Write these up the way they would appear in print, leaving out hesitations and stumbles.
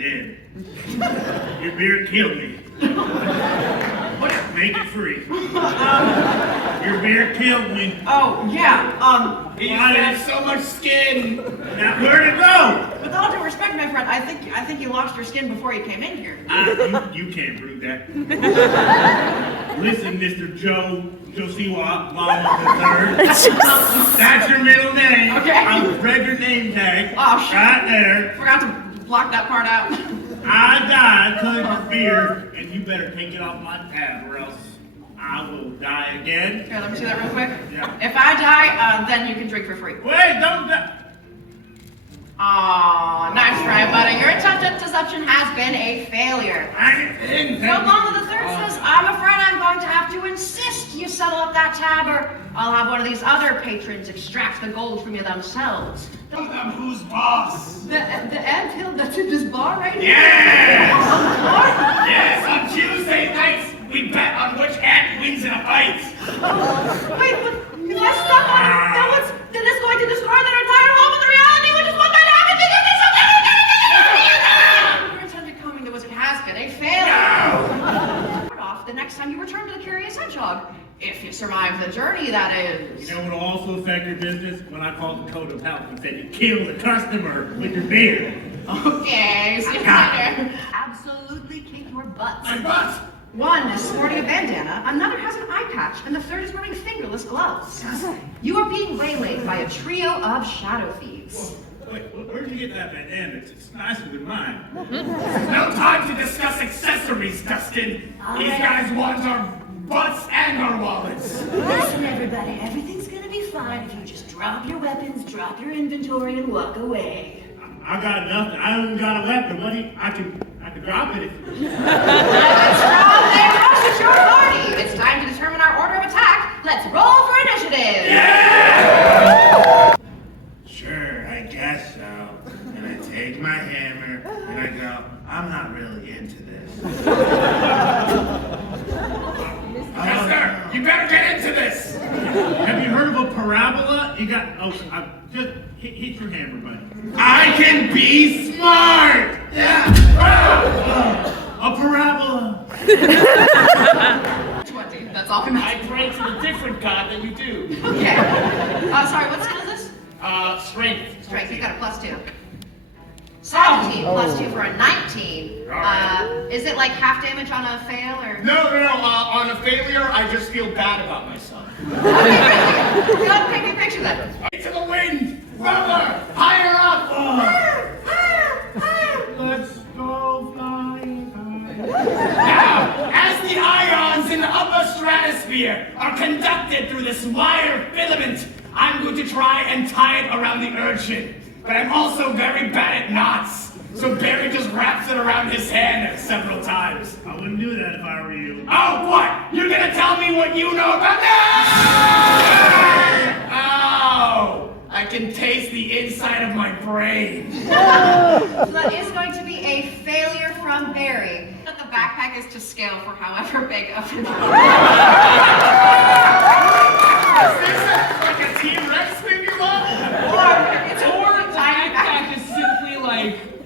dead. Your beer killed me. Make it free. Your beer killed me. Oh, yeah, He has so much skin. Now, where'd it go? with all due respect, my friend, I think you lost your skin before you came in here. You can't prove that. Listen, Mr. Josiwa Mama III. That's your middle name. Okay. I read your name tag. Oh, shit. Right there. Forgot to block that part out. I died because of your beer, and you better take it off my tab, or else I will die again. Here, let me see that real quick. Yeah. If I die, then you can drink for free. Wait, don't die. Aw, nice try, buddy. Your attempt at deception has been a failure. So Mama the Third says, I'm afraid I'm going to have to insist you settle up that tab, or I'll have one of these other patrons extract the gold from you themselves. I'm who's boss? The anthill that's in this bar right here? Yes! Yes, on Tuesday nights, we bet on which ant wins in a fight. Wait, but if I stop on it, then it's going to destroy their entire home and the reality, which is what might happen because there's something. Your intended coming to us, it has been a failure. No! Off the next time you return to the Curious Hedgehog. If you survive the journey, that is. You know what will also affect your business? When I called the code of health and said you killed the customer with your beer. Okay, so absolutely kick your butts. My butt! One is sporting a bandana, another has an eye patch, and the third is wearing fingerless gloves. You are being waylaid by a trio of shadow thieves. Wait, where'd you get that bandana? It's nicer than mine. No time to discuss accessories, Dustin. These guys want our butts and our wallets. Listen, everybody, everything's gonna be fine if you just drop your weapons, drop your inventory, and walk away. I got nothing. I don't even got a weapon. What do you, I could drop it if It's your party. It's time to determine our order of attack. Let's roll for initiative. Yeah! Sure, I guess so. And I take my hammer and I go, I'm not really into this. Trickster, you better get into this. Have you heard of a parabola? You got, just hit your hammer, buddy. I can be smart. Yeah. A parabola. 20. That's all we missed. I pray to the different god that you do. Okay. Sorry, what skill is this? Strength. Strength. You got a +2. 17 +2 for a 19. Is it like half damage on a fail or? No. On a failure, I just feel bad about myself. Okay, go ahead and paint me a picture then. To the wind, further, higher up. Let's go flying high. Now, as the ions in the upper stratosphere are conducted through this wire filament, I'm going to try and tie it around the urchin. But I'm also very bad at knots. So Barry just wraps it around his hand several times. I wouldn't do that if I were you. Oh, what? You're gonna tell me what you know about that? Oh, I can taste the inside of my brain. So that is going to be a failure from Barry. But the backpack is to scale for however big of an Is this like a T-Rex fibula? Or the backpack is simply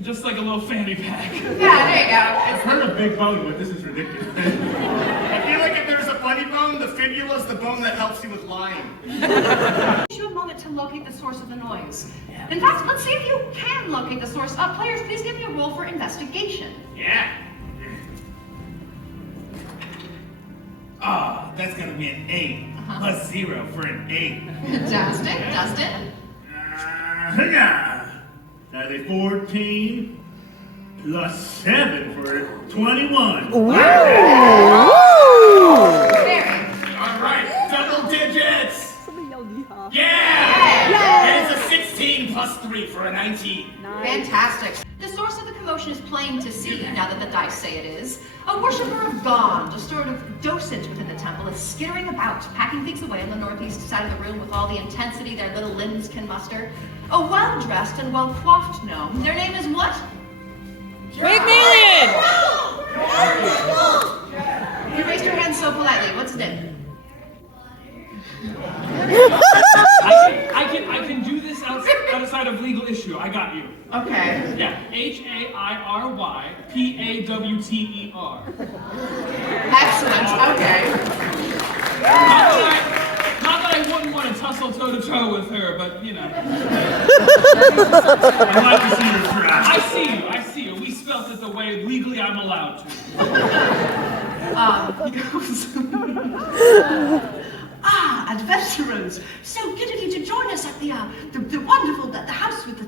just like a little fanny pack. Yeah, there you go. I've heard of big bone, but this is ridiculous. I feel like if there's a funny bone, the fibula is the bone that helps you with lying. Give you a moment to locate the source of the noise. In fact, let's see if you can locate the source. Players, please give me a roll for investigation. Yeah. Ah, that's gonna be an 8. +0 for an 8. Fantastic. Dustin? That's a 14 +7 for 21. Barry? All right, double digits. Yeah! Yay! And it's a 16 +3 for a 19. Fantastic. The source of the commotion is plain to see now that the dice say it is. A worshiper of Gond, a sort of docent within the temple, is skittering about, packing things away on the northeast side of the room with all the intensity their little limbs can muster. A well-dressed and well-coiffed gnome. Their name is what? Pygmalion! You raised your hand so politely. What's his name? I can do this outside of legal issue. I got got you. Okay. Yeah, HAIRYPAWTER. Excellent. Okay. Not that I wouldn't want to tussle toe-to-toe with her, but, you know. I'd like to see her try. I see you. We spelt it the way legally I'm allowed to. He goes, adventurers! So good of you to join us at the wonderful, the house with the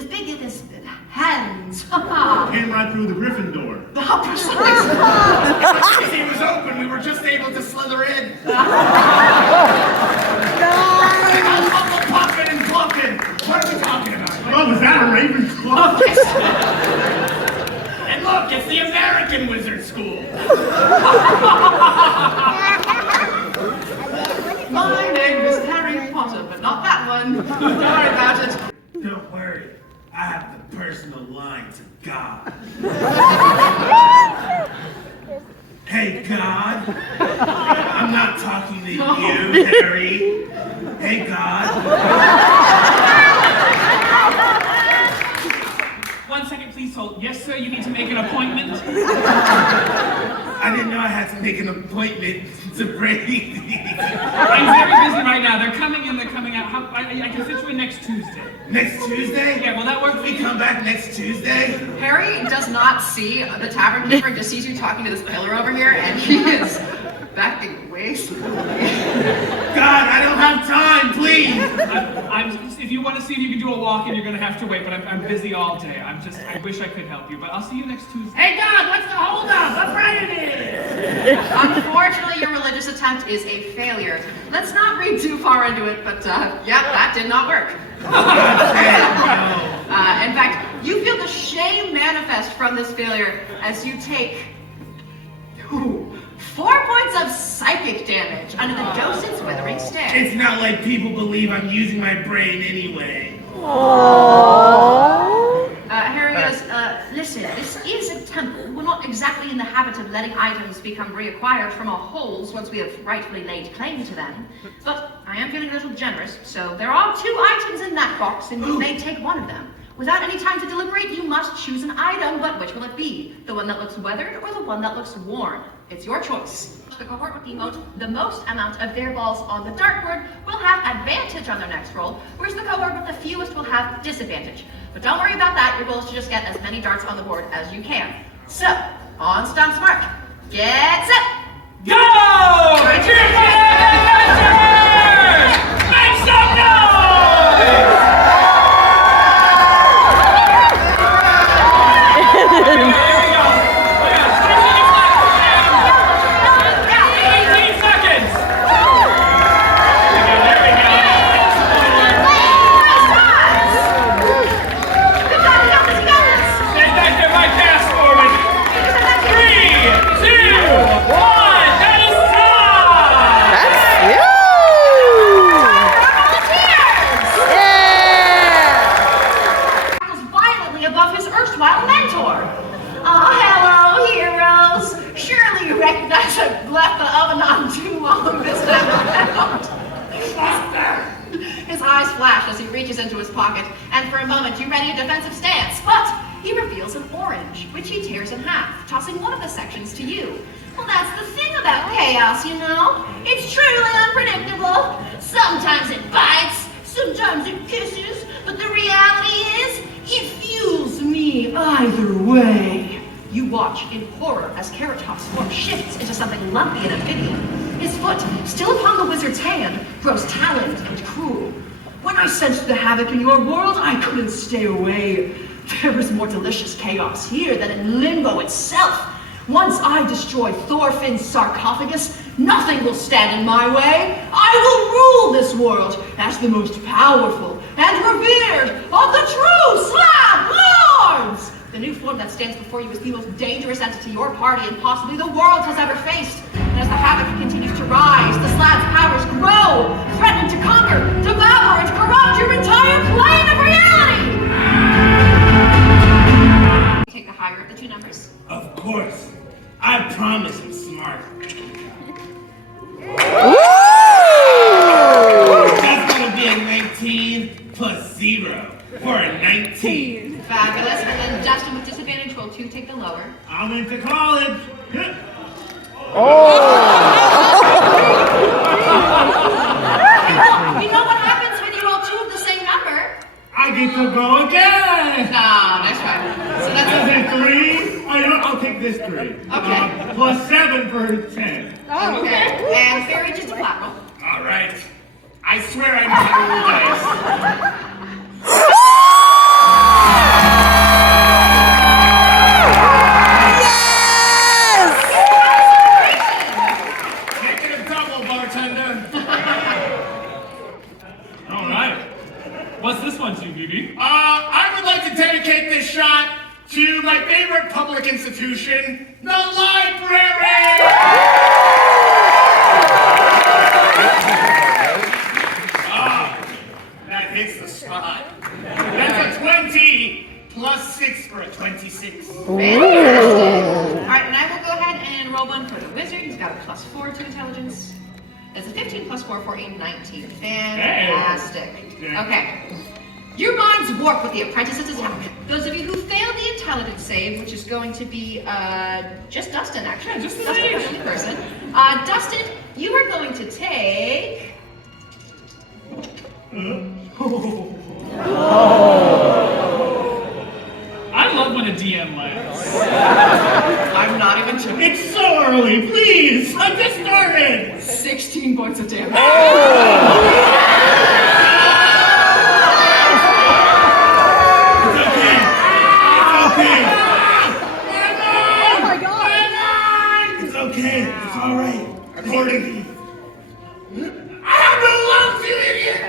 big hands. Came right through the Griffin door. Precise. As he was open, we were just able to slither in. Popping and clucking. What are we talking about? Oh, was that a Ravenclaw? And look, it's the American Wizard School. My name is Harry Potter, but not that one. Don't worry about it. Don't worry. I have the personal line to God. Hey, God. I'm not talking to you, Harry. Hey, God. 1 second, please hold. Yes, sir, you need to make an appointment. I didn't know I had to make an appointment to break these. I'm very busy right now. They're coming in, they're coming out. I can fit you in next Tuesday. Next Tuesday? Yeah, will that work for We you? come back next Tuesday? Harry does not see the tavern keeper, just sees you talking to this pillar over here, and he is backing way slowly. God, I don't have time, please! If you want to see if you can do a walk-in, you're going to have to wait, but I'm busy all day. I wish I could help you, but I'll see you next Tuesday. Hey, God, what's the holdup? I'm ready. Unfortunately, your religious attempt is a failure. Let's not read too far into it, but yeah, that did not work. In fact, you feel the shame manifest from this failure as you take 4 points of psychic damage under the docent's withering stare. It's not like people believe I'm using my brain anyway. Harry goes, listen, this is a temple. We're not exactly in the habit of letting items become reacquired from our holes once we have rightfully laid claim to them. But I am feeling a little generous, so there are 2 items in that box, and you may take one of them. Without any time to deliberate, you must choose an item, but which will it be? The one that looks weathered or the one that looks worn? It's your choice. The cohort with the most amount of their balls on the dartboard will have advantage on their next roll, whereas the cohort with the fewest will have disadvantage. But don't worry about that, your goal is to just get as many darts on the board as you can. So, on Stomp's mark, get set! Go! Cheers for the adventure! Make some noise! Left the oven on too long this time around. His eyes flash as he reaches into his pocket, and for a moment you ready a defensive stance, but he reveals an orange, which he tears in half, tossing one of the sections to you. Well, that's the thing about chaos, you know? It's truly unpredictable. Sometimes it bites, sometimes it kisses, but the reality is, it fuels me either way. You watch in horror as Keratos' form shifts into something lumpy and amphibian. His foot, still upon the wizard's hand, grows taloned and cruel. When I sensed the havoc in your world, I couldn't stay away. There is more delicious chaos here than in Limbo itself. Once I destroy Thorfinn's sarcophagus, nothing will stand in my way. I will rule this world as the most powerful and revered of the true Slab Lords! The new form that stands before you is the most dangerous entity your party and possibly the world has ever faced. And as the havoc continues to rise, the Slab's powers grow, threatening to conquer, devour, and corrupt your entire plane of reality! Take the higher of the 2 numbers. Of course. I promise I'm smart. That's gonna be a 19. 19 plus 0 for a 19. Fabulous. And then Dustin with disadvantage roll 2, take the lower. I went to college. You know what happens when you roll 2 of the same number? I get to go again. No, that's right. So That's that's a 3. I'll take this 3. Okay. Plus 7 for 10. okay. And Barry, just a flat roll. All right. I swear I know how to roll dice. Make it a double, bartender. All right. What's this one to, BB? I would like to dedicate this shot to my favorite public institution, the library! That hits the spot. That's a 20 plus 6 for a 26. Fantastic. All right, and I will go ahead and roll one for the wizard. He's got a plus 4 to intelligence. That's a 15 plus 4 for a 19. Fantastic. Okay. Your minds warp with the apprentice's attack. Those of you who failed the intelligence save, which is going to be just Dustin, actually. Yeah, just the Dustin, Mage. the only person. Dustin, you are going to take. I love when a DM laughs. I'm not even joking. It's so early, please. I just started. 16 points of damage. It's okay. It's all right. According to you. I have no lungs, you idiot!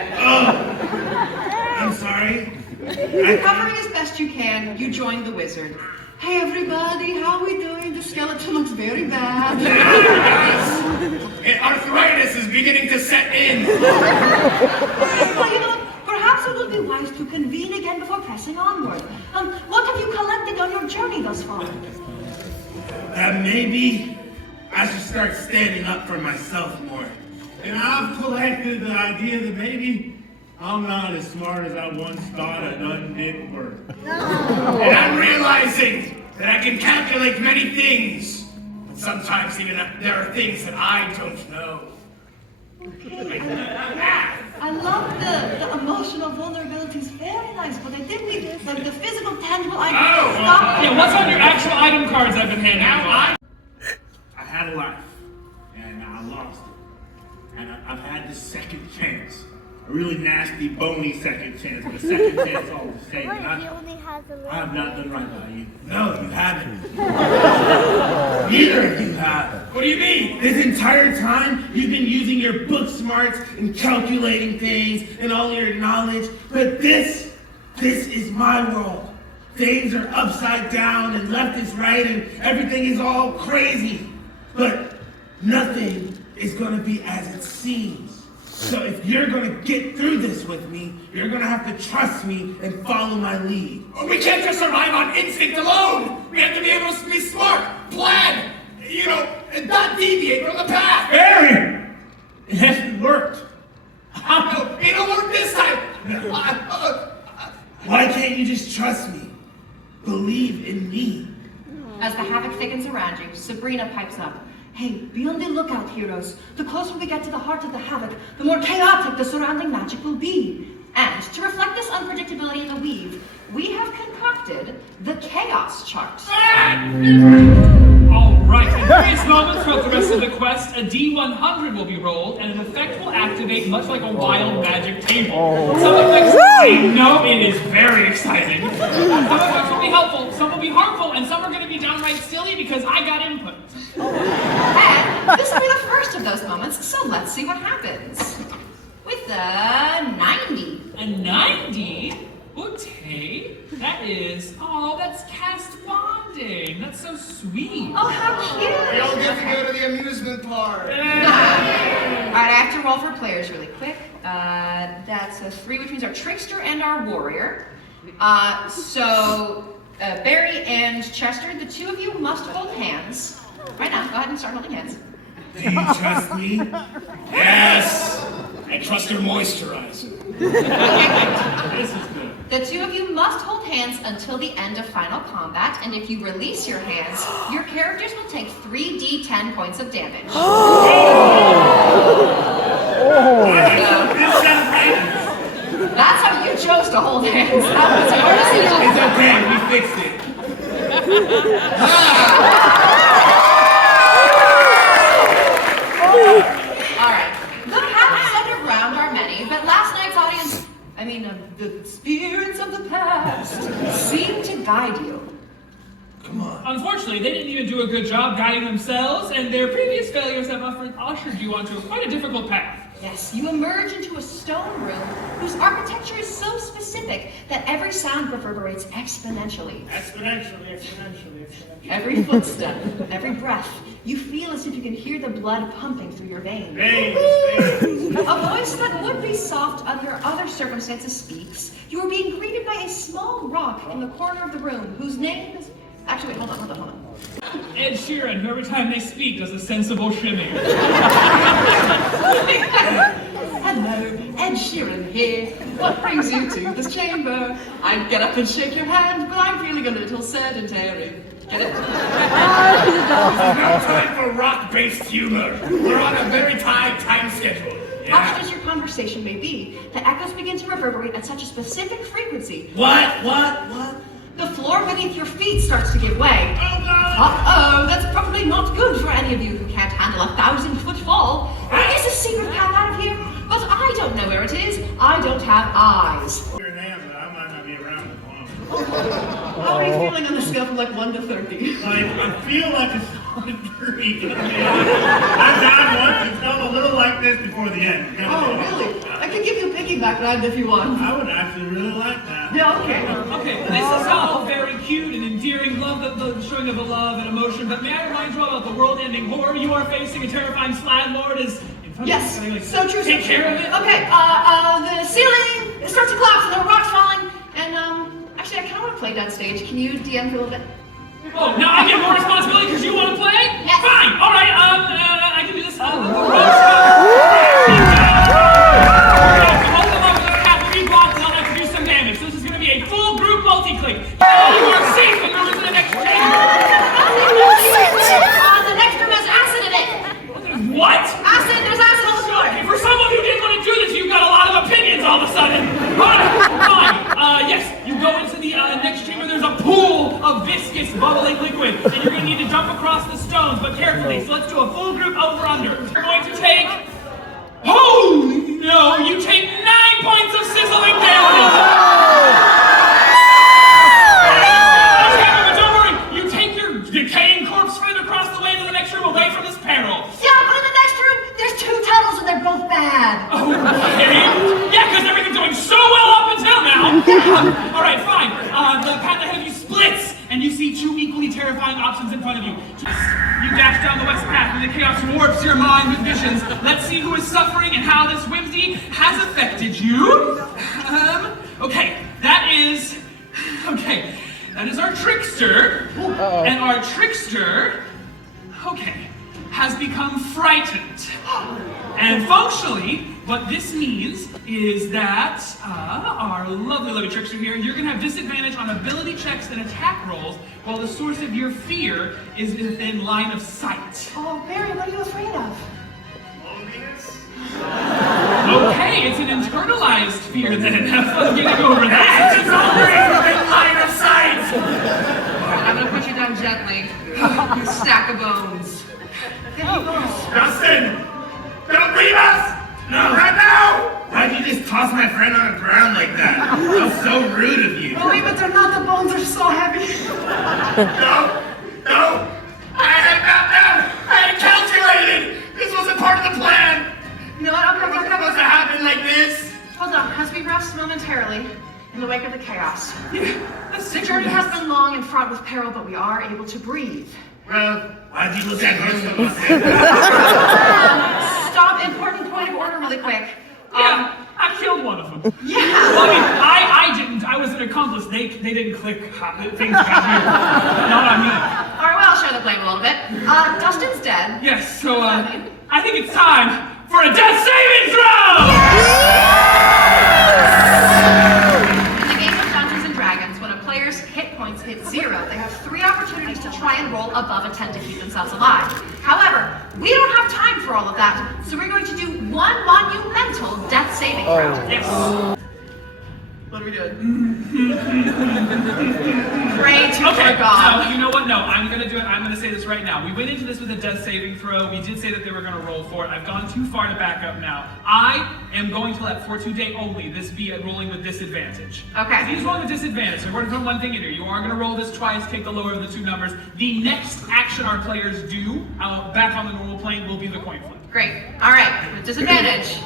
I'm sorry. Recovering as best you can, you join the wizard. Hey everybody, how are we doing? The skeleton looks very bad. Arthritis is beginning to set in. Well, you know, perhaps it would be wise to convene again before pressing onward. What have you collected on your journey thus far? Maybe I should start standing up for myself more. And I've collected the idea that maybe I'm not as smart as I once thought I done did work. And I'm realizing that I can calculate many things, but sometimes even there are things that I don't know. I love the emotional vulnerabilities, very nice, but I think we like the physical, tangible items. Oh, Stop. Yeah, what's on your actual item cards I've been handing Now out? I had a life, and I lost it. And I've had the second chance. A really nasty, bony second chance, but a second chance all the same. And I have not done right by you. No, you haven't. Neither of you have. what do you mean? This entire time, you've been using your book smarts and calculating things and all your knowledge, but this is my world. Things are upside down and left is right and everything is all crazy. But nothing is gonna be as it seems. So if you're gonna get through this with me, you're gonna have to trust me and follow my lead. We can't just survive on instinct alone. We have to be able to be smart, plan, and not deviate from the path. Barry! It hasn't worked. No, it'll work this time. Why can't you just trust me? Believe in me. As the havoc thickens around you, Sabrina pipes up. Hey, be on the lookout, heroes. The closer we get to the heart of the havoc, the more chaotic the surrounding magic will be. And to reflect this unpredictability in the weave, we have concocted the Chaos Chart. All right, in various moments throughout the rest of the quest, a D100 will be rolled, and an effect will activate much like a wild magic table. Some effects, I know it is very exciting. Some effects will be helpful, some will be harmful, and some are going to be downright silly because I got input. And this will be the first of those moments, so let's see what happens. With a 90. A 90? Okay, that is, that's cast bonding. That's so sweet. Oh, how cute! We all get to go to the amusement park. Alright, I have to roll for players really quick. That's a 3, which means our Trickster and our Warrior. Barry and Chester, the two of you must hold hands. Right now, go ahead and start holding hands. Do you trust me? Yes, I trust your moisturizer. This is good. The two of you must hold hands until the end of final combat, and if you release your hands, your characters will take 3d10 points of damage. That's how you chose to hold hands. That was your decision. It's okay, we fixed it. Alright. The paths underground are many, but last night's audience, the spirits of the past, seem to guide you. Come on. Unfortunately, they didn't even do a good job guiding themselves, and their previous failures have ushered you onto quite a difficult path. Yes, you emerge into a stone room whose architecture is so specific that every sound reverberates exponentially. Exponentially. Every footstep, every breath, you feel as if you can hear the blood pumping through your veins. Veins. A voice that would be soft under other circumstances speaks. You are being greeted by a small rock in the corner of the room whose name is... Actually, wait, hold on. Ed Sheeran, who every time they speak does a sensible shimmy. Hello, Ed Sheeran here. What brings you to this chamber? I'd get up and shake your hand, but I'm feeling a little sedentary. Get it? There's no time for rock-based humor. We're on a very tight time schedule. Hushed as your conversation may be, the echoes begin to reverberate at such a specific frequency. What? The floor beneath your feet starts to give way. Oh, God. Uh-oh, that's probably not good for any of you who can't handle a 1,000-foot fall. There is a secret path out of here, but I don't know where it is. I don't have eyes. Your name, but I might not be around as long. How are you feeling on the scale from like 1 to 30? Like, I feel like a solid 3. I'm down once. It felt a little like this before the end. Oh, really? I can give you a piggyback ride if you want. I would actually really like that. Yeah, okay. Okay, this is all very cute and endearing, love, the showing of a love and emotion, but may I remind you all about the world-ending horror you are facing? A terrifying slag lord is in front Yes, of you. Like, so true. Take care of it. Okay, the ceiling it starts to collapse and there are rocks falling, and actually I kind of want to play that stage. Can you DM for a little bit? Oh, now I get more responsibility because you want to play? Yes. Fine, all right, I can do this. Multi-click. You are safe and moving to the next chamber. The next room has acid in it. What? Acid, there's acid on the floor. For someone who didn't want to do this, you've got a lot of opinions all of a sudden. Fine. Yes, you go into the next chamber. There's a pool of viscous, bubbling liquid, and you're going to need to jump across the stones, but carefully. So let's do a full group over/under. You're going to take. Oh no! You take 9 points of sizzling damage. Decaying corpse further across the way to the next room away from this peril. Yeah, but in the next room, there's 2 tunnels and they're both bad. Okay. Yeah, because everything's going so well up until now. All right, fine. The path ahead of you splits, and you see 2 equally terrifying options in front of you. You dash down the west path, and the chaos warps your mind with visions. Let's see who is suffering and how this whimsy has affected you. Okay, that is our Trickster. And our Trickster, has become frightened. And functionally, what this means is that our lovely Trickster here, you're going to have disadvantage on ability checks and attack rolls, while the source of your fear is within line of sight. Oh, Barry, what are you afraid of? Loneliness? Okay, it's an internalized fear then. Have fun getting over that. It's always within line of sight! I'm gonna put you down gently. You stack of bones. Dustin! Don't leave us! No. Right now! Why'd you just toss my friend on the ground like that? That was so rude of you. Oh, wait, but they're not. The bones are so heavy. No! I had calculated! This wasn't part of the plan! No, It wasn't supposed to happen like this! Hold on, as we rest momentarily in the wake of the chaos. That's The journey has been long and fraught with peril, but we are able to breathe. Well, why'd you look at her so much? Stop, important point of order really quick. Yeah, I killed one of them. Yeah. Well, I mean, I didn't. I was an accomplice. They didn't click. Things got here. Not on me. All right, well, I'll share the blame a little bit. Dustin's dead. Yes, so, I think it's time for a death saving throw! What are we doing? Pray to Okay, our God. no, you know what? No, I'm going to do it. I'm going to say this right now. We went into this with a death saving throw. We did say that they were going to roll for it. I've gone too far to back up now. I am going to let, for today only, this be a rolling with disadvantage. Okay. He's rolling with disadvantage, so we're going to put one thing in here. You are going to roll this twice, take the lower of the two numbers. The next action our players do, back on the normal plane, will be the coin flip. Great. All right. With disadvantage.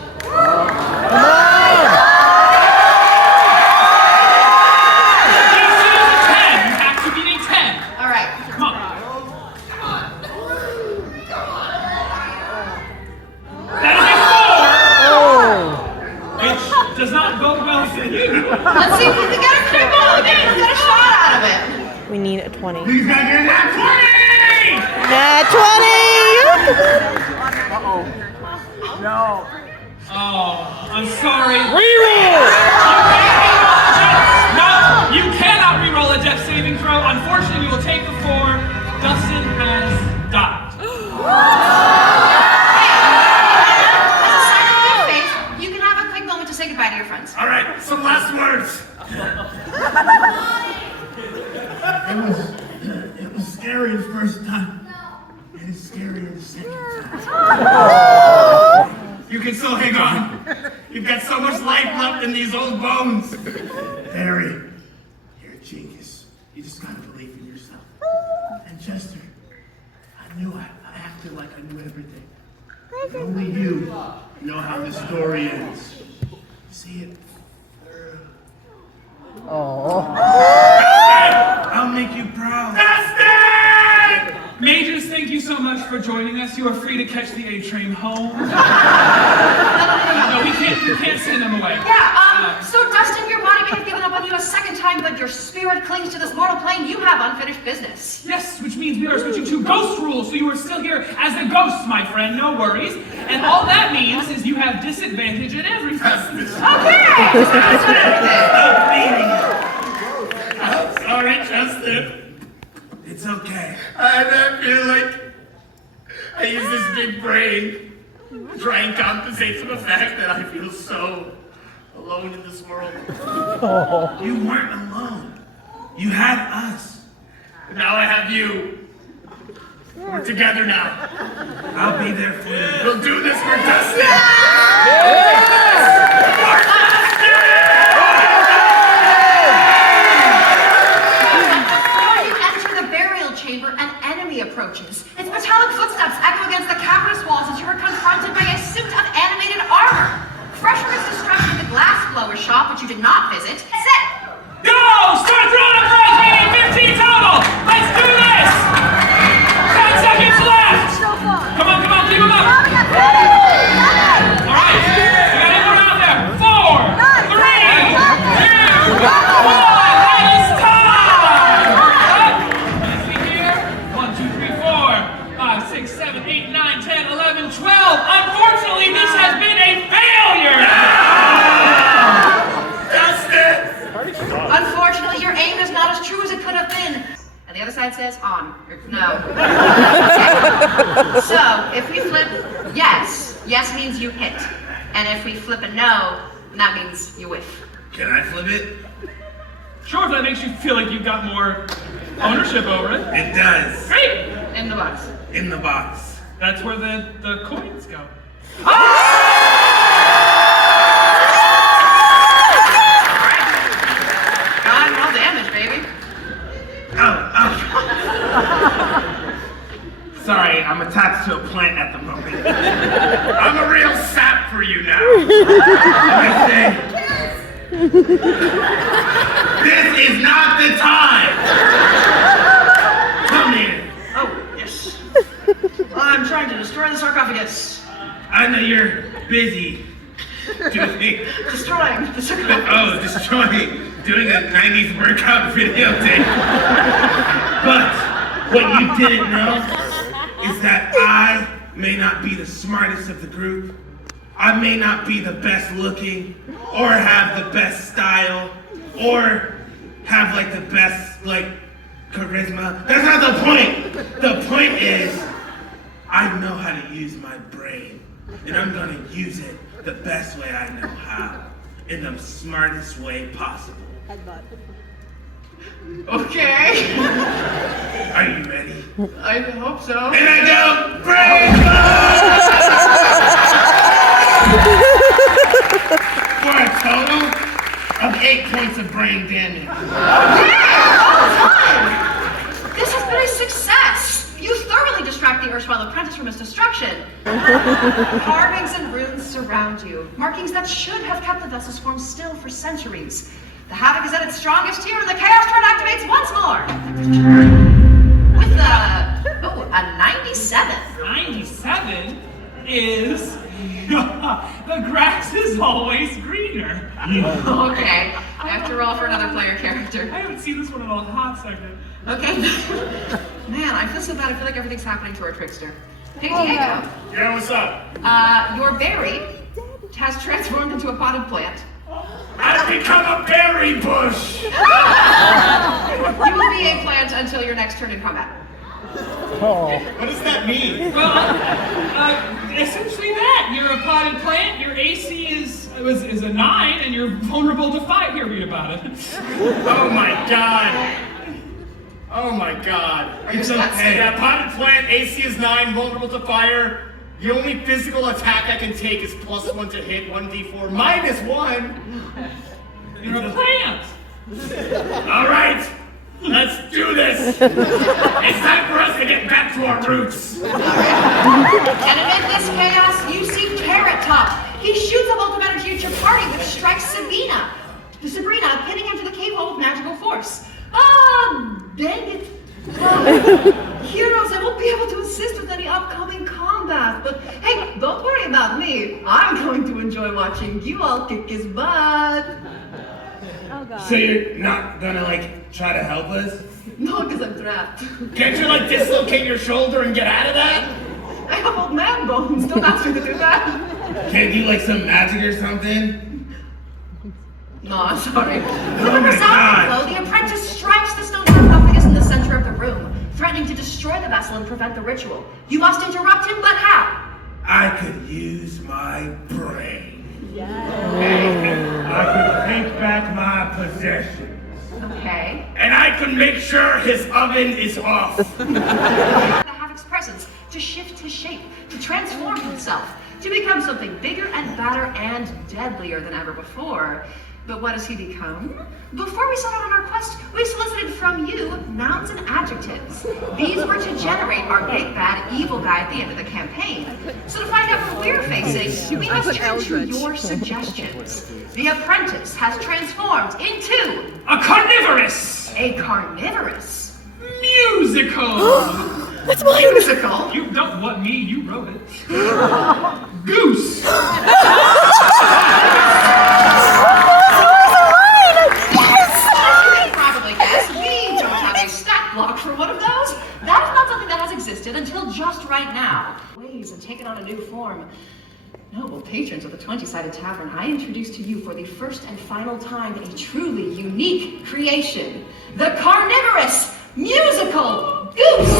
Does not bode well for you. Let's see if we can get a crit roll again. Let's get a shot out of it. We need a 20. He's gonna get that 20! Nat 20! Uh-oh. No. Oh, I'm sorry. Reroll! No, you cannot reroll a death saving throw. Unfortunately, we will take the 4. Dustin has died. Say goodbye to your friends. All right, some last words. It was scary the first time. It is scary the second time. You can still hang on. You've got so much life left in these old bones. Barry, you're a genius. You just gotta believe in yourself. And Chester, I acted like I knew everything. But only you know how the story ends. See it. Oh. I'll make you proud. Dustin! Mages, thank you so much for joining us. You are free to catch the A train home. No, we can't send them away. Yeah, so Dustin, your body may have given up on you a second time, but your spirit clings to this mortal plane. You have unfinished business. Yes, which means we are switching to ghost rules, so you are still here as a ghost, my friend, no worries. And all that means is you have disadvantage in everything. Okay! That's everything. I'm sorry, Justin. It's okay. I feel like I use this big brain to try and compensate for the fact that I feel so alone in this world. You weren't alone. You had us. But now I have you. We're together now. I'll be there for you. We'll do this for Dustin. Before you enter the burial chamber, an enemy approaches. Its metallic footsteps echo against the cavernous walls as you are confronted by a suit of animated armor. Fresher is distracted in the glass blower shop, which you did not visit. That's it! Go! Start throwing up prize. We need 15 total. Let's do this. 10 seconds left. Come on, keep them up. All right, we got anyone out there? 4, 3, 2, 1. That is time. Let's see here. 1, 2, 3, 4, 5, 6, 7, 8, 9, 10, 11, 12. Unfortunately, this has been a failure. Unfortunately, your aim is not as true as it could have been. And the other side says on. No. So, if we flip yes means you hit. And if we flip a no, that means you whiff. Can I flip it? Sure, if that makes you feel like you've got more ownership over it. It does. Great. In the box. In the box. That's where the coins go. God, no damage, baby. Sorry, I'm attached to a plant at the moment. I'm a real sap for you now. This is not the time! Come here. Oh, yes. I'm trying to destroy the sarcophagus. I know you're busy doing... Destroying the sarcophagus. Doing a 90s workout video thing. But what you didn't know is that I may not be the smartest of the group. I may not be the best looking, or have the best style, or have like the best like charisma. That's not the point. The point is, I know how to use my brain, and I'm gonna use it the best way I know how. in the smartest way possible. Okay. Are you ready? I hope so. And I go, break for a total of 8 points of brain damage. This has been a success! You thoroughly distract the erstwhile apprentice from his destruction. Carvings and runes surround you, markings that should have kept the vessel's form still for centuries. The havoc is at its strongest here, and the chaos turn activates once more! With a 97. 97 is... the grass is always greener. Okay, I have to roll for another player character. I haven't seen this one in a hot second. Okay. Man, I feel so bad. I feel like everything's happening to our Trickster. Hey, Diego. Yeah, what's up? Your berry has transformed into a potted plant. I've become a berry bush! You will be a plant until your next turn in combat. What does that mean? Well, essentially that. You're a potted plant, your AC is a 9, and you're vulnerable to fire. Here, read about it. Oh my god. Oh my god. It's okay. That potted plant, AC is 9, vulnerable to fire. The only physical attack I can take is +1 to hit, 1d4, -1. You're a plant. Alright, let's do this. It's time for us to get back to our roots. And amid this chaos, you see Carrot Top. He shoots a bolt of energy at your party, which strikes Sabrina, pinning him to the cave hole with magical force. Dang it. Heroes, I won't be able to assist with any upcoming combat, but hey, don't worry about me. I'm going to enjoy watching you all kick his butt. Oh god. So you're not gonna, try to help us? No, because I'm trapped. Can't you, dislocate your shoulder and get out of that? I have old man bones. Don't ask me to do that. Can't you, some magic or something? No, I'm sorry. With a my resounding God. blow, the apprentice strikes the stone sarcophagus in the center of the room, threatening to destroy the vessel and prevent the ritual. You must interrupt him, but how? I could use my brain. Okay. I could take back my possessions. Okay. And I can make sure his oven is off. The Havoc's presence to shift his shape, to transform himself, to become something bigger and badder and deadlier than ever before. But what does he become? Before we set out on our quest, we solicited from you nouns and adjectives. These were to generate our big bad evil guy at the end of the campaign. So to find out what we're facing, we must turn to your suggestions. The apprentice has transformed into A carnivorous a carnivorous musical. That's mine! musical. You don't want me, you wrote it. Goose. Probably guess we don't have a stat block for one of those. That is not something that has existed until just right now. Ways and taken on a new form. Noble patrons of the 20-sided tavern, I introduce to you for the first and final time a truly unique creation, the Carnivorous Musical Goose!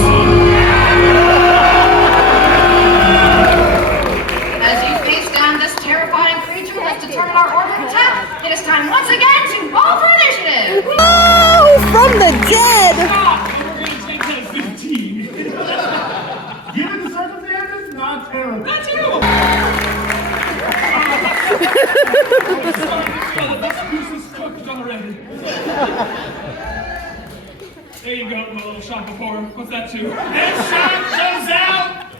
As you face down this terrifying creature that's determined our order of attack, it is time once again to roll for initiative! No! From the dead! Stop! We're going to take that 15. Given the circumstances, not terrible. That's you! This goose is cooked already. There you go, my little shot before. What's that to? This shot goes out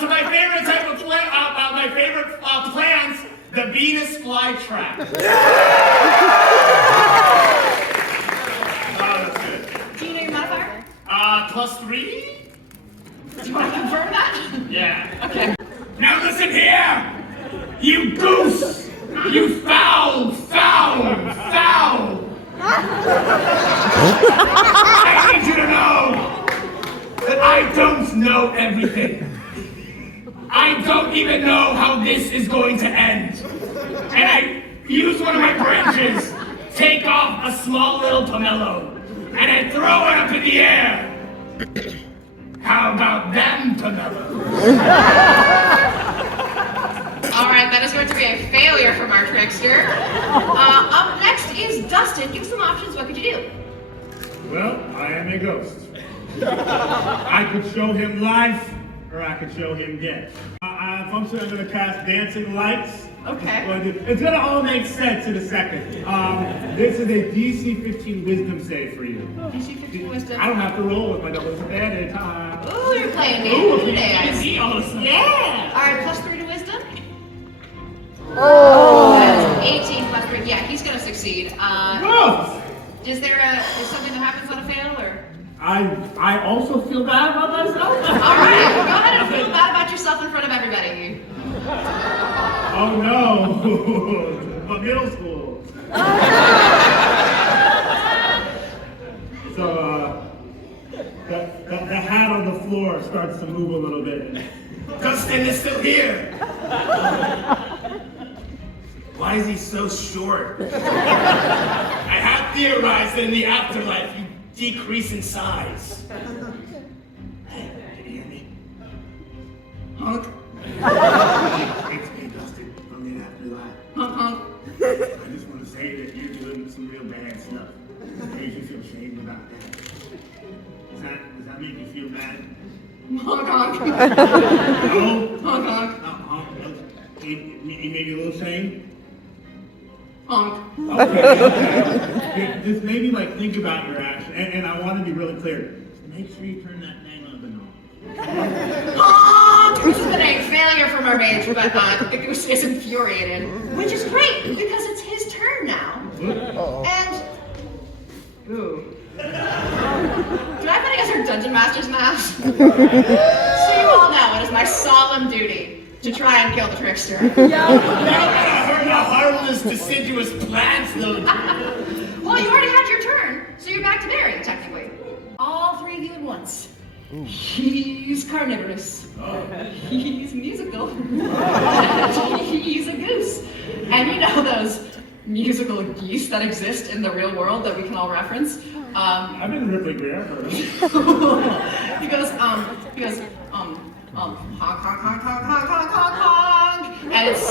to my favorite type of my favorite plants, the Venus flytrap. Oh, that's good. Do you know your modifier? +3? Do you want to confirm that? Yeah. Okay. Now listen here, you goose! You foul! I need you to know that I don't know everything. I don't even know how this is going to end. And I use one of my branches, take off a small little pomelo, and I throw it up in the air. How about them pomelos? Alright, that is going to be a failure from our Trickster. Up next is Dustin. Give us some options. What could you do? Well, I am a ghost. I could show him life, or I could show him death. I'm going to cast Dancing Lights. Okay. It's going to all make sense in a second. This is a DC 15 Wisdom save for you. DC 15 Wisdom. I don't have to roll with my double disadvantage. Ooh, you're playing Ooh, today. easy all of a sudden. Yeah. Alright, +3 to Wisdom. Oh. That's 18 +3. Yeah, he's going to succeed. Oh! Is there something that happens on a fail, or? I also feel bad about myself. All right, well, go ahead and feel bad about yourself in front of everybody. Oh no, but middle school. So the hat on the floor starts to move a little bit. Dustin is still here. Why is he so short? I have theorized that in the afterlife you decrease in size. Hey, can you hear me? Honk. It's me, Dustin, from the afterlife. Honk, honk. I just want to say that you're doing some real bad stuff. It makes you feel ashamed about that. Does that make you feel bad? Honk, honk. No? Honk, honk. Honk. It made you a little ashamed? Honk. Okay. Just maybe like think about your action, and I want to be really clear. Make sure you turn that thing up and on. Honk! This has been a failure from our Mage, but the Goose is infuriated, which is great because it's his turn now. And ooh. Do I have any other Dungeon Master's mask? So you all know it is my solemn duty to try and kill the Trickster. Now I heard how harmless deciduous plants though. Well, you already had your turn, so you're back to Barry, technically. All three of you at once. Ooh. He's carnivorous. Oh. He's musical. He's a goose. And you know those musical geese that exist in the real world that we can all reference? I've been Ripley Greer. he goes, honk, honk, honk, honk, honk, honk, honk, honk. And it's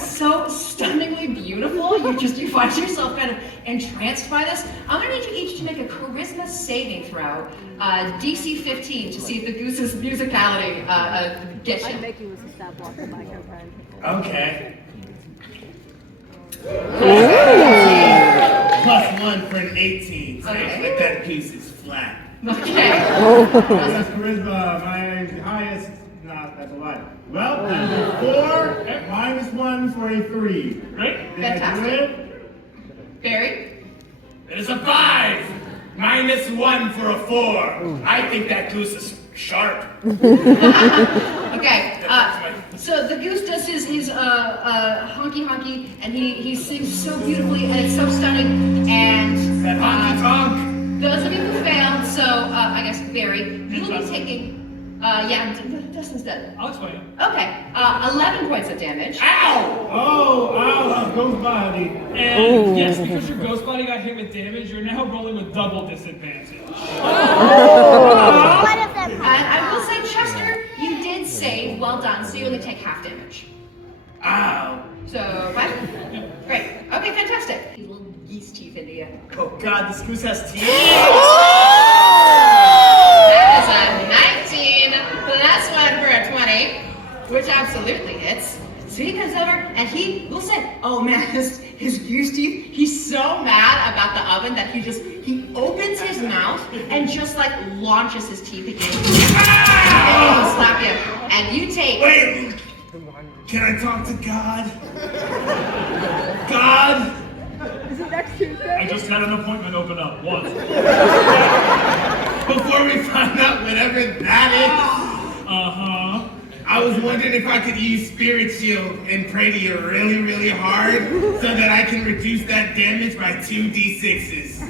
so stunningly beautiful. You find yourself kind of entranced by this. I'm gonna need you each to make a charisma saving throw, DC 15, to see if the Goose's musicality gets you. I'd make you stop walking my girlfriend. Okay. +1 for an 18. So Okay. like that goose is flat. Okay. That's charisma, my highest. Nah, that's a lie. Well, that's a 4, -1 for a 3. Right? Did I do Fantastic. it? Barry? It is a 5, -1 for a 4. I think that goose is sharp. Okay, so the Goose does his honky honky, and he sings so beautifully, and it's so stunning, and That honky tonk. those of you who failed, so I guess Barry, you will be taking, Dustin's dead. I'll explain it. Okay, 11 points of damage. Ow! Oh, ghost body. And yes, because your ghost body got hit with damage, you're now rolling with double disadvantage. And I will say, Chester, you did save, well done, so you only take half damage. Ow! So, 5? Great. Okay, fantastic. These little geese teeth in the end. Oh god, this goose has teeth. That is a 19 +1 for a 20, which absolutely hits. So he comes over and he will say, oh man, his goose teeth, he's so mad about the oven that he opens his mouth and just like launches his teeth again. And he will slap you. And you take. Wait! Can I talk to God? God? Is it next Tuesday? I just had an appointment open up once. Before we find out whatever that is, Uh-huh. I was wondering if I could use Spirit Shield and pray to you really, really hard so that I can reduce that damage by 2d6s.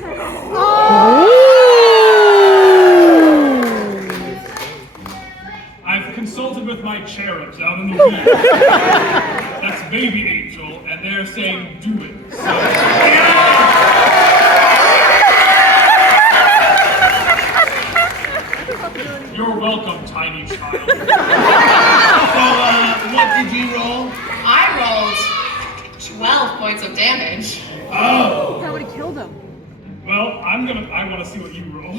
I've consulted with my cherubs out in the weeds. That's Baby Angel, and they're saying do it. So, you're welcome, tiny child. So, what did you roll? I want to see what you roll.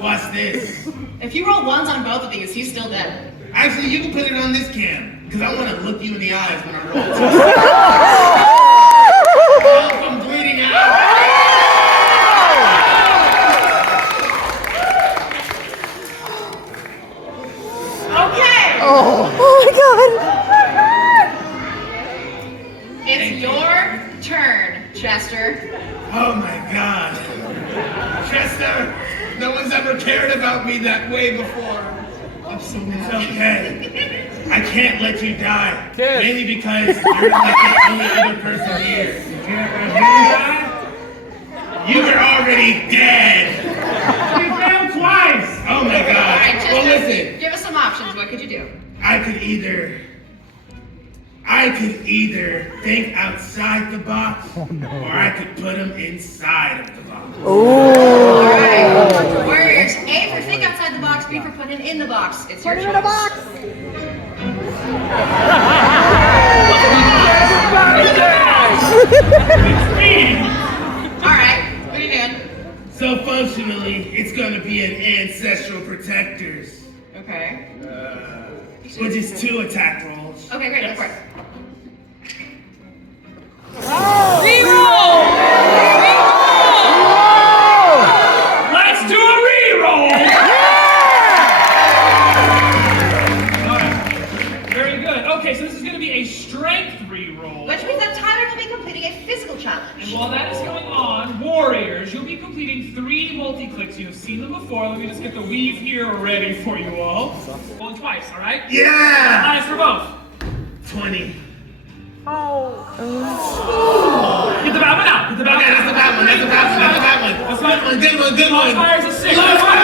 Watch this. If you roll ones on both of these, he's still dead. Actually, you can put it on this cam, because I want to look you in the eyes when I roll. Help, I'm bleeding out. Okay. Oh my god! It's your turn, Chester. Oh my God. Chester, no one's ever cared about me that way before. I'm so mad. It's okay. I can't let you die. Kiss. Mainly because you're like the only other person here. You can't let me die? You were already dead. You failed twice. Oh my God. All right, Chester, Well, listen. give us some options. What could you do? I could either think outside the box, or I could put him inside of the box. All right. Warriors, A for think outside the box, B for put him in the box. It's your Put choice. him in a box! All right. What are you doing? So functionally, it's gonna be an ancestral protectors, Okay. which is 2 attack rolls. Okay, great. Go for it. Reroll! Let's do a reroll! Alright. Very good. Okay, so this is going to be a strength reroll. Which means that Tyler will be completing a physical challenge. And while that is going on, warriors, you'll be completing 3 multi-clicks. You've seen them before. Let me just get the weave here ready for you all. Going twice, all right? Yeah! Highest for both. 20. Get the bad one out. Get the bad Okay, that's the bad one. That's the bad one. That's the bad one. That's Good one. Good one. Good one. Fires a 6. Last one.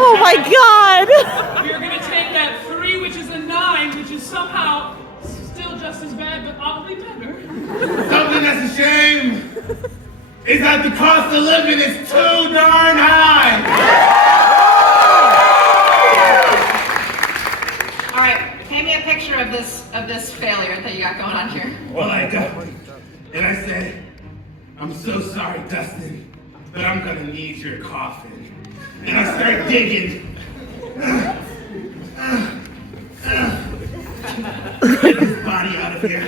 Oh my god! You're gonna take that 3, which is a 9, which is somehow still just as bad, but oddly better. Something that's a shame is that the cost of living is too darn high. All right, paint me a picture of this failure that you got going on here. Well, I got one. And I said, I'm so sorry, Dustin, but I'm gonna need your coffin. And I start digging. Get his body out of here.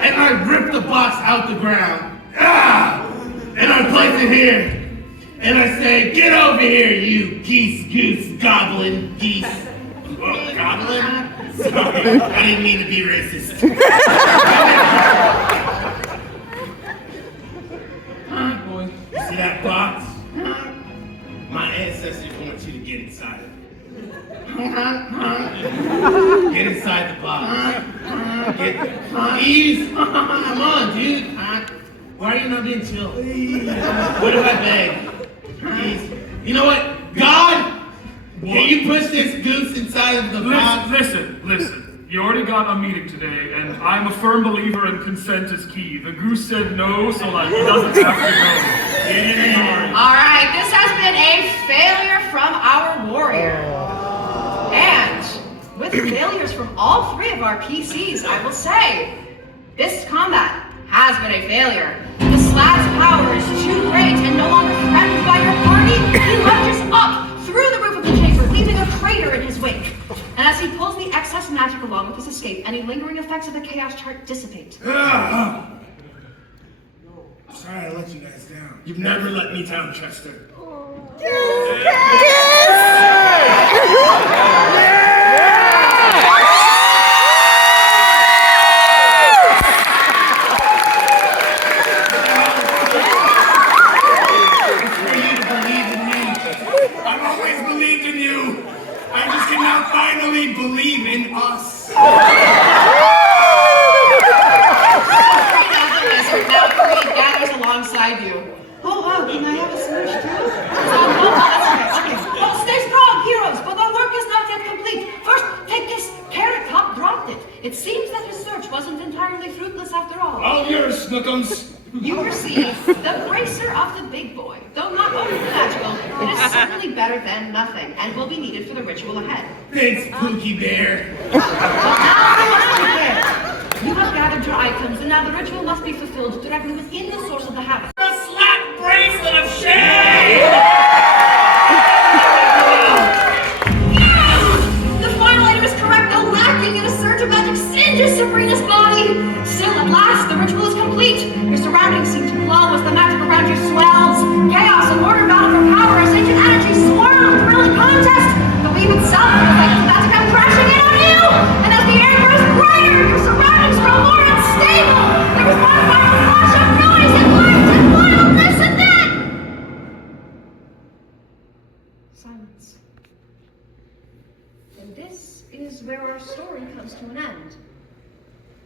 And I rip the box out the ground. And I place it here. And I say, get over here, you geese, goose, goblin, geese. Oh, goblin? Sorry, I didn't mean to be racist. Boy, you see that box? My ancestors want you to get inside of it. Get inside the box. Please? Come on, dude. Why are you not being chill? What if I beg? Please. You know what? God? Can you push this goose inside of the box? Listen. You already got a meeting today, and I'm a firm believer in consent is key. The goose said no, so like he doesn't have to go. All right, this has been a failure from our warrior. And with failures from all 3 of our PCs, I will say, this combat has been a failure. The Slad's power is too great and no longer threatened by your party. He lunges up through the roof of the chamber, leaving a crater in his wake. And as he pulls the excess magic along with his escape, any lingering effects of the chaos chart dissipate. Sorry I let you guys down. You've never let me down, Trickster. Finally believe in us. Valkyrie gathers alongside you. Oh wow, can I have a smooch too? Okay. Well, stay strong, heroes, but our work is not yet complete. First, take this. Carrot Top dropped it. It seems that his search wasn't entirely fruitless after all. All yours, Snookums. You receive the Bracer of the Big Boy. Though not overly magical, it is certainly better than nothing, and will be needed for the ritual ahead. Thanks, Pookie Bear. But now you must prepare. You have gathered your items, and now the ritual must be fulfilled directly within the source of the habit. A slap bracelet of shame! The final item is correct, though lacking in a surge of magic singes Sabrina's body. Still, at last, the ritual is complete. Your surroundings seem to glow as the magic around you swells. Chaos and order battle for power as ancient energy swirl in thrilling contest. The weave itself feels like it's about to come crashing in on you. And as the air grows brighter, your surroundings grow more unstable. There is one final flash of noise and light and wildness, and then silence. And this is where our story comes to an end.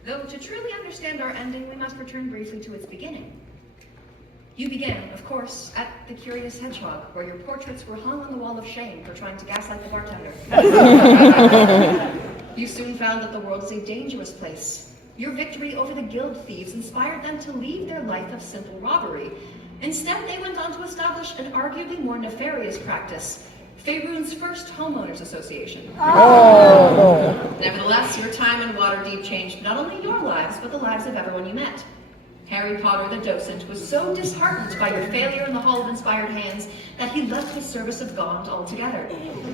Though to truly understand our ending, we must return briefly to its beginning. You began, of course, at the Curious Hedgehog, where your portraits were hung on the wall of shame for trying to gaslight the bartender. You soon found that the world is a dangerous place. Your victory over the guild thieves inspired them to leave their life of simple robbery. Instead, they went on to establish an arguably more nefarious practice, Faerun's first homeowners association. Nevertheless, your time in Waterdeep changed not only your lives, but the lives of everyone you met. Harry Potter, the docent, was so disheartened by your failure in the Hall of Inspired Hands that he left the service of Gond altogether.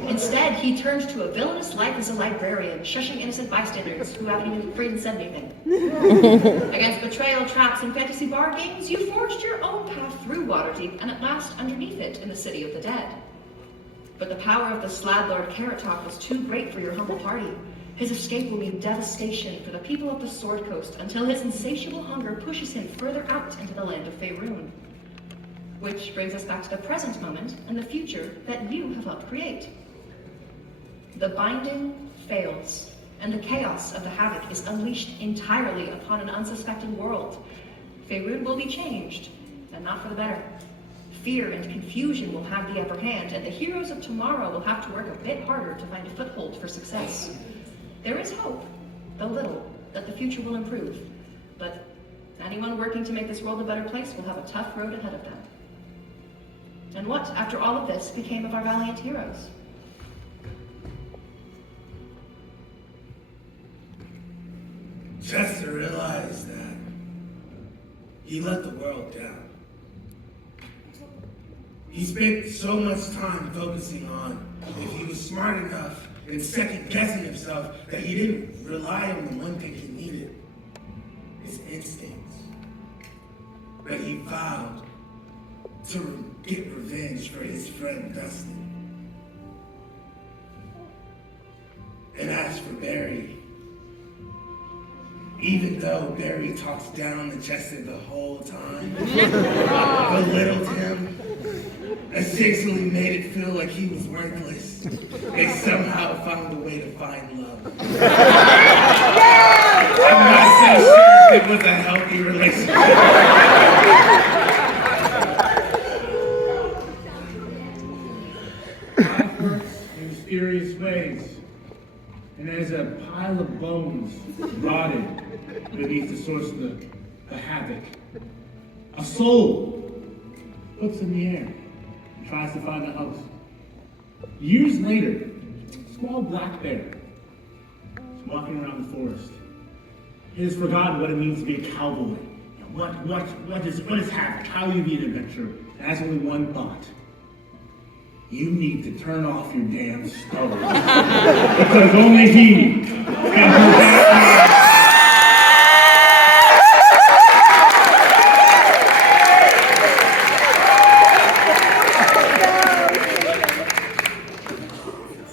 Instead, he turned to a villainous life as a librarian, shushing innocent bystanders who haven't even freaking said anything. Against betrayal, traps, and fantasy bar games, you forged your own path through Waterdeep and at last underneath it in the City of the Dead. But the power of the Sladlord Carrot Top was too great for your humble party. His escape will mean devastation for the people of the Sword Coast until his insatiable hunger pushes him further out into the land of Faerun. Which brings us back to the present moment and the future that you have helped create. The binding fails, and the chaos of the Havoc is unleashed entirely upon an unsuspecting world. Faerun will be changed, and not for the better. Fear and confusion will have the upper hand, and the heroes of tomorrow will have to work a bit harder to find a foothold for success. There is hope, though little, that the future will improve, but anyone working to make this world a better place will have a tough road ahead of them. And what, after all of this, became of our valiant heroes? Chester realized that he let the world down. He spent so much time focusing on if he was smart enough and second-guessing himself that he didn't rely on the one thing he needed, his instincts. But he vowed to get revenge for his friend Dustin. And as for Barry, even though Barry talks down to Chester the whole time, belittled him, essentially made it feel like he was worthless, they somehow found a way to find love. I'm not so sure it was a healthy relationship. Life works in mysterious ways, and as a pile of bones rotted beneath the source of the havoc, a soul looks in the air and tries to find a host. Years later, a small black bear is walking around the forest. He has forgotten what it means to be a cowboy. What is havoc? How you be an adventurer? It has only one thought. You need to turn off your damn stove. Because only he can protect you.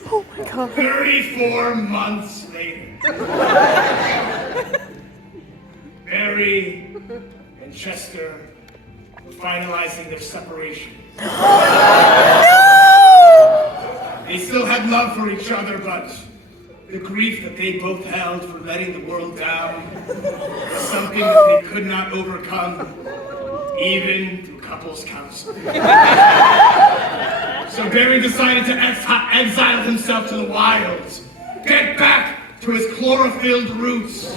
Oh my god. 34 months later. Barry and Chester were finalizing their separation. They still had love for each other, but the grief that they both held for letting the world down was something that they could not overcome, even through couples counseling. So Barry decided to exile himself to the wilds, get back to his chlorophylled roots.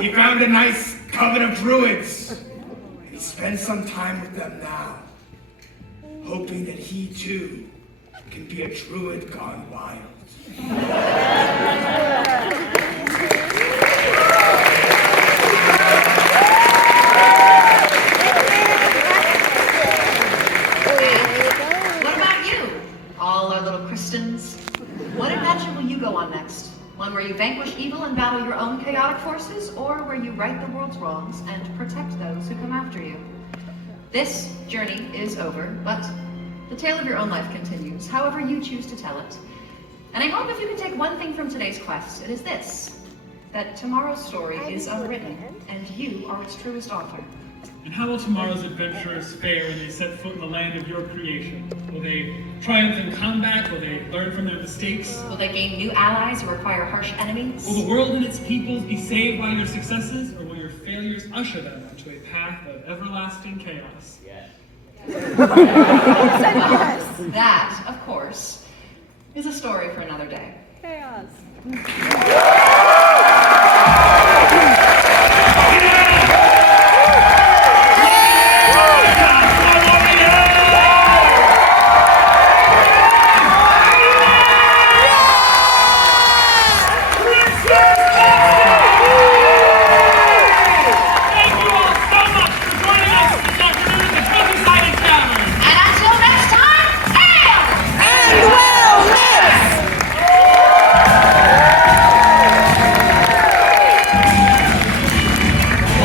He found a nice coven of druids. And he spends some time with them now, hoping that he too can be a druid gone wild. What about you, all our little Christians? What adventure will you go on next? One where you vanquish evil and battle your own chaotic forces, or where you right the world's wrongs and protect those who come after you? This journey is over, but the tale of your own life continues, however you choose to tell it. And I hope if you can take one thing from today's quest, it is this: that tomorrow's story is unwritten, and you are its truest author. And how will tomorrow's adventurers fare when they set foot in the land of your creation? Will they triumph in combat? Will they learn from their mistakes? Will they gain new allies or acquire harsh enemies? Will the world and its peoples be saved by your successes, or will your failures usher them onto a path of everlasting chaos? That, of course, is a story for another day. Chaos.